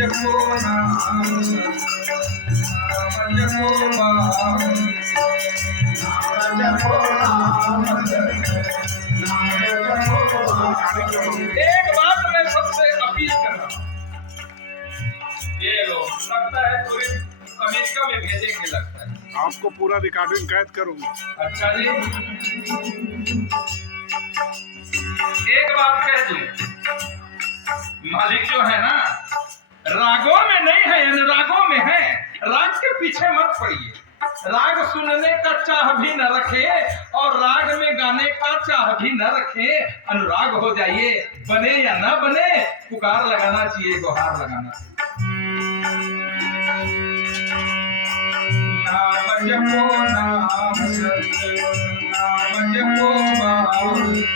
जपो नाम जपो एक बात मैं सबसे अपील कर रहा हूँ, ये लोग लगता है पूरे अमेरिका में भेजेंगे, लगता है आपको पूरा रिकॉर्डिंग कैद करूंगा। अच्छा जी, एक बात कह दूं, मालिक जो है ना रागों में नहीं है, अनुरागों में है। राग के पीछे मत पड़िए, राग सुनने का चाह भी न रखे और राग में गाने का चाह भी न रखे, अनुराग हो जाइए। बने या ना बने, पुकार लगाना चाहिए, गुहार लगाना चाहिए। नाम जपो नाम सत्य, नाम जपो नाम जपो